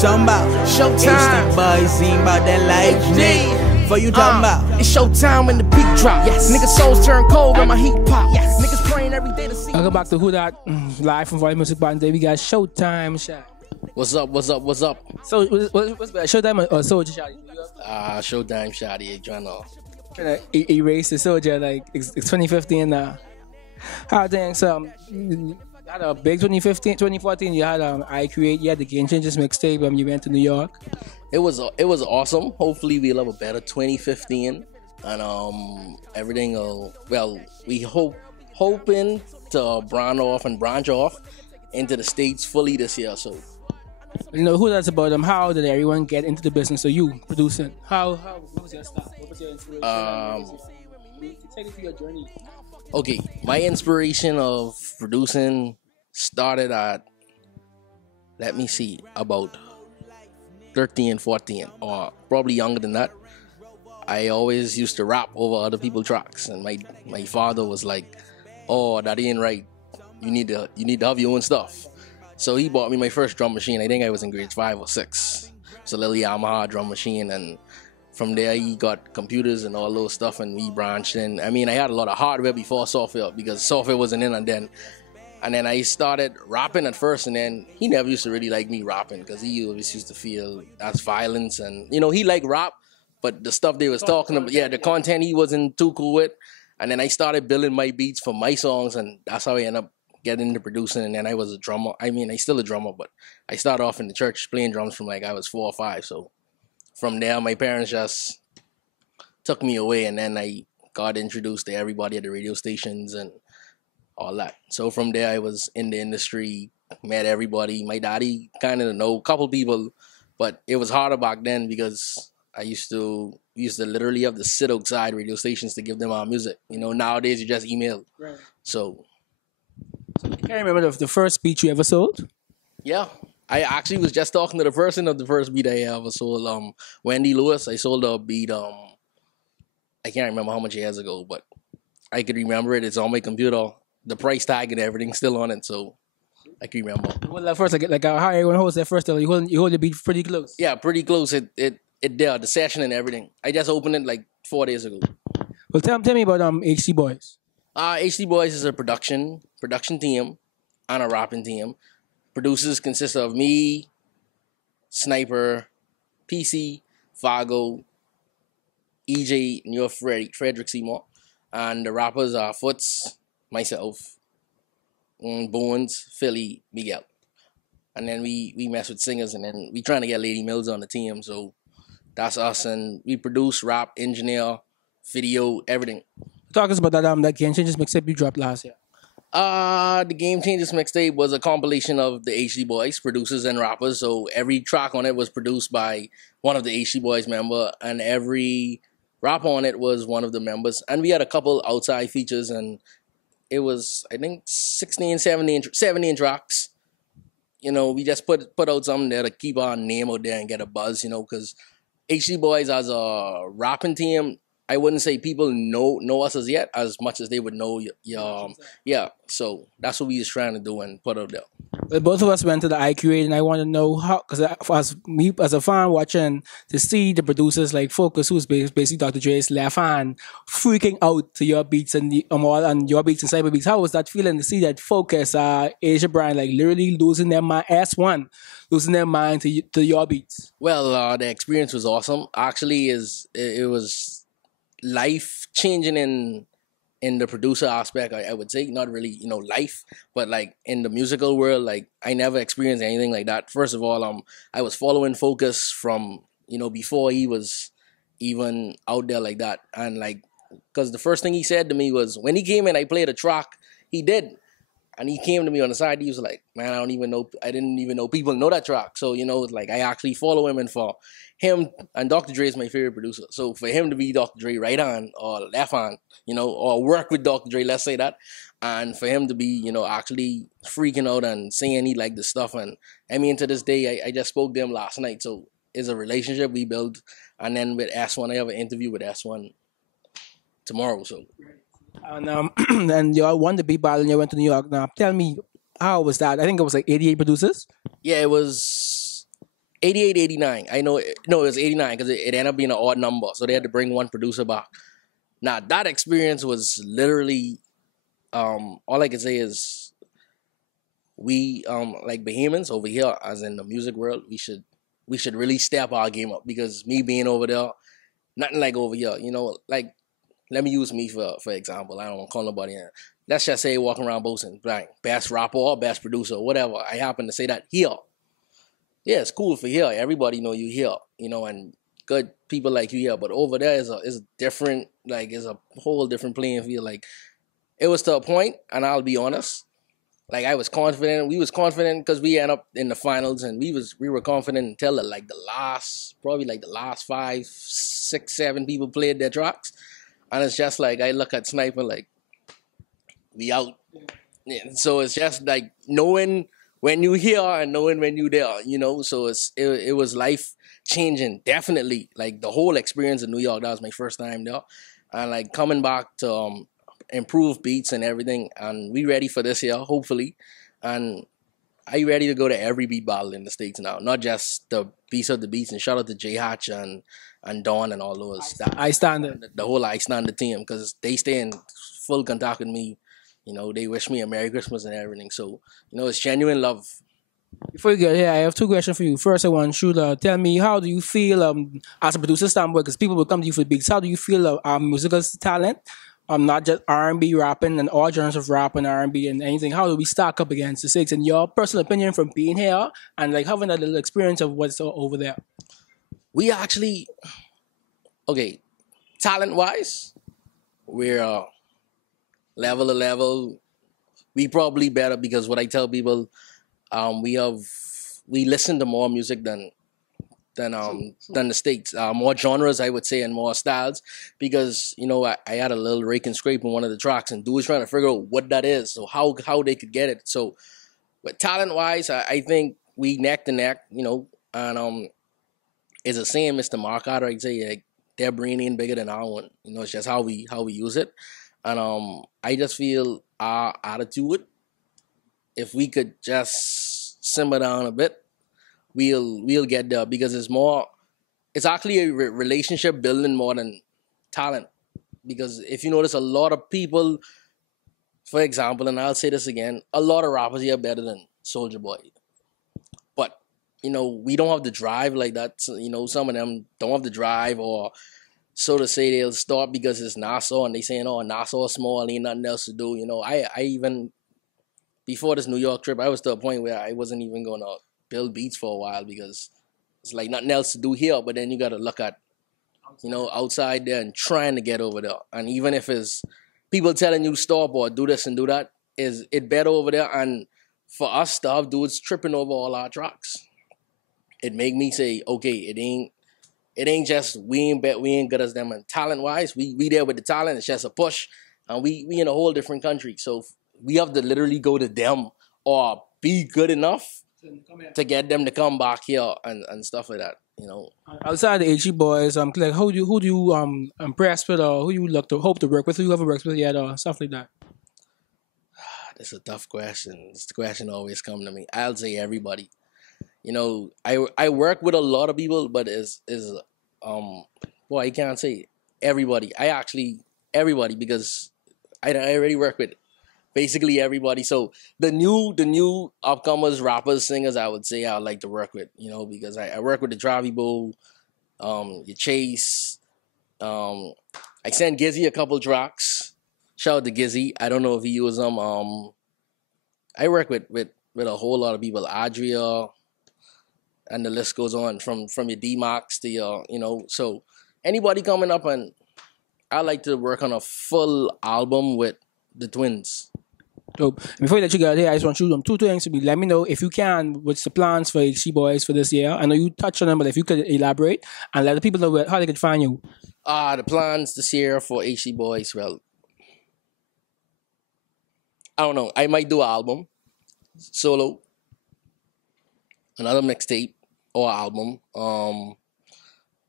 talking about? Showtime. HD boys sing about that life, nigga. For you talking about? It's showtime when the beat drop. Yes. Niggas souls turn cold when my heat pop. Yes. Niggas praying every day to see. Welcome back to Who That live from Voice Music Bar. Today we got Showtime Shaddy. What's up? What's up? What's up? So what's better, Showtime or Soldier Shaddy? Showtime Shaddy, trying to erase the Soldier like it's 2015 now. How things you had a big 2014. You had I Create. You had the Game Changers mixtape. You went to New York. It was awesome. Hopefully we'll have a better 2015 and everything will, well, we hoping to branch off into the States fully this year. So you know who that's about them. How did everyone get into the business? So you producing? How what was your start? What was your inspiration? Take it to your journey. Okay, my inspiration of producing started at, let me see, about 13, 14, or probably younger than that. I always used to rap over other people's tracks, and my father was like, "Oh, that ain't right. You need to have your own stuff." So he bought me my first drum machine. I think I was in grade 5 or 6. It's a little Yamaha drum machine, and from there he got computers and all those stuff, and we branched in. I mean, I had a lot of hardware before software because software wasn't in, and then I started rapping at first, and then he never used to really like me rapping because he always used to feel that's violence, and you know, he liked rap, but the stuff they was talking about, the content he wasn't too cool with. And then I started building my beats for my songs, and that's how I ended up getting into producing. And then I was a drummer. I mean, I still a drummer, but I started off in the church playing drums from like I was 4 or 5. So from there, my parents just took me away, and then I got introduced to everybody at the radio stations and all that. So from there, I was in the industry, met everybody. My daddy kind of know a couple people, but it was harder back then because we used to literally have to sit outside radio stations to give them our music. You know, nowadays you just email. Right. So you can't remember the first beat you ever sold? Yeah. I actually was just talking to the person of the first beat I ever sold. Wendy Lewis. I sold a beat, I can't remember how much years ago, but I could remember it. It's on my computer. The price tag and everything's still on it, so I can remember. Well, at first, like how everyone holds that first, you hold the beat pretty close. Yeah, pretty close. It there, the session and everything. I just opened it like 4 days ago. Well, tell me about HD Boys. HD Boys is a production team and a rapping team. Producers consist of me, Sniper, PC, Fargo, EJ, and your Frederick Seymour, and the rappers are Foots, myself, Bones, Philly, Miguel, and then we mess with singers, and then we trying to get Lady Mills on the team. So that's us, and we produce, rap, engineer, video, everything. Talk us about that Game Changers mixtape you dropped last year. The Game Changers mixtape was a compilation of the HD Boys, producers and rappers. So every track on it was produced by one of the HD Boys member, and every rap on it was one of the members. And we had a couple outside features, and it was, I think, 16, 17 tracks. You know, we just put out something there to keep our name out there and get a buzz, you know, because HD Boys as a rapping team, I wouldn't say people know us as much as they would know yeah. So that's what we was trying to do and put out there. Well, both of us went to the I Create, and I want to know how, because as me as a fan watching, to see the producers like Focus, who's basically Dr. Dre's left hand, freaking out to your beats and your beats and cyber beats. How was that feeling to see that Focus, Asia Brand, like literally losing their mind, losing their mind to your beats? Well, the experience was awesome. Actually, it was life changing in the producer aspect. I would say, not really, you know, life, but like in the musical world, like I never experienced anything like that. First of all, I was following Focus from, you know, before he was even out there like that, and like, because the first thing he said to me was when he came in, I played a track he did. And he came to me on the side. He was like, "Man, I didn't even know people know that track." So, you know, like I actually follow him, and for him, and Dr. Dre is my favorite producer. So for him to be Dr. Dre right hand or left hand, you know, or work with Dr. Dre, let's say that, and for him to be, you know, actually freaking out and saying he liked the stuff, and I mean, to this day, I just spoke to him last night. So it's a relationship we built, and then with S1, I have an interview with S1 tomorrow. So. And and y'all won the beat battle and you went to New York. Now tell me, how was that? I think it was like 88 producers. Yeah, it was 88, 89. I know, no, it was 89 because it ended up being an odd number. So they had to bring one producer back. Now, that experience was literally, all I can say is we, like Bahamians over here, as in the music world, we should really step our game up because me being over there, nothing like over here, you know, like, let me use me for example. I don't want to call nobody in. Let's just say walking around boasting, like, best rapper or best producer or whatever. I happen to say that here. Yeah, it's cool for here. Everybody know you here, you know, and good people like you here. But over there is a different, like, is a whole different playing field. Like, it was to a point, and I'll be honest, like, I was confident. We was confident because we end up in the finals, and we were confident until the last 5, 6, 7 people played their tracks. And it's just like, I look at Sniper like, we out. Yeah, so it's just like knowing when you here and knowing when you there, you know. So it was life changing, definitely. Like the whole experience in New York, that was my first time there, and like coming back to improve beats and everything. And we ready for this year, hopefully. And are you ready to go to every beat battle in the States now? Not just the Beats of the Beats. And shout out to J Hatch and Dawn and all those. I stand it. The whole I Stand the team, because they stay in full contact with me. You know, they wish me a Merry Christmas and everything. So, you know, it's genuine love. Before you get here, I have 2 questions for you. First, I want you to tell me, how do you feel as a producer standpoint? Because people will come to you for beats. How do you feel musical talent? Not just R&B rapping and all genres of rap and R&B and anything. How do we stack up against the Six? In your personal opinion, from being here and like having that little experience of what's over there. We actually, okay, talent-wise, we're level to level. We probably better because what I tell people, we listen to more music than the States. More genres, I would say, and more styles. Because, you know, I had a little rake and scrape in one of the tracks, and dude was trying to figure out what that is, so how they could get it. So, but talent-wise, I think we neck to neck, you know, and it's the same, Mr. Mark Otter, I'd say, like, their brain ain't bigger than our one. You know, it's just how we use it. And I just feel our attitude, if we could just simmer down a bit, we'll get there, because it's actually a relationship building more than talent. Because if you notice, a lot of people, for example, and I'll say this again, a lot of rappers here are better than Soulja Boy. But, you know, we don't have the drive like that. So, you know, some of them don't have the drive, or so to say, they'll start because it's Nassau and they saying, oh, Nassau is small, ain't nothing else to do. You know, I even, before this New York trip, I was to a point where I wasn't even going to build beats for a while, because it's like nothing else to do here. But then you got to look at, you know, outside there and trying to get over there. And even if it's people telling you stop or do this and do that, is it better over there? And for us to have dudes tripping over all our tracks, it make me say, okay, it ain't just we ain't good as them. And talent wise, we there with the talent. It's just a push, and we in a whole different country. So we have to literally go to them or be good enough to get them to come back here and stuff like that. You know. Outside the HE boys, like who do you impress with, or who you hope to work with? Who you ever worked with yet, or stuff like that? That's a tough question. This question always come to me. I'll say everybody. You know, I work with a lot of people, but well, I can't say everybody. Everybody, because I already work with basically everybody. So the new upcomers, rappers, singers, I would say I would like to work with, you know, because I work with the Dravy Bowl, your Chase. I sent Gizzy a couple tracks. Shout out to Gizzy. I don't know if he used them. I work with a whole lot of people, Adria, and the list goes on from your D-Max to your, you know, so anybody coming up, and I like to work on a full album with the twins. Dope. Before you let you get here, I just want you 2 things to be. Let me know if you can, what's the plans for HC Boys for this year. I know you touched on them, but if you could elaborate and let the people know how they could find you. The plans this year for HC Boys, well, I don't know. I might do an album, solo, another mixtape or album.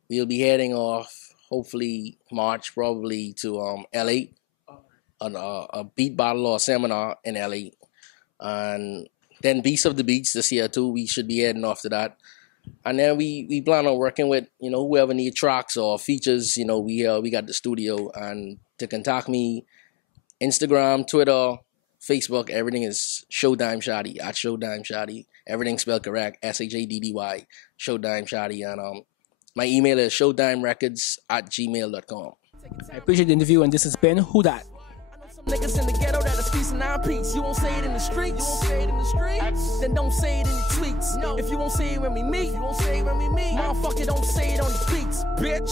We'll be heading off hopefully March, probably to LA on a beat battle or seminar in LA, and then Beast of the Beats this year too. We should be heading off to that, And then we plan on working with, whoever need tracks or features, we got the studio. And to contact me, Instagram, Twitter, Facebook, everything is Showtime Shaddy, at Showtime Shaddy. Everything spelled correct, Shaddy, Showtime Shaddy. And my email is showtimerecords@gmail.com. I appreciate the interview, and this has been Who Dat? Some niggas in the ghetto that is piece and 9-piece. You won't say it in the streets. You won't say it in the streets. Then don't say it in the tweets. No. If you won't say it when we meet, you won't say it when we meet. Motherfucker, don't say it on the beats, bitch.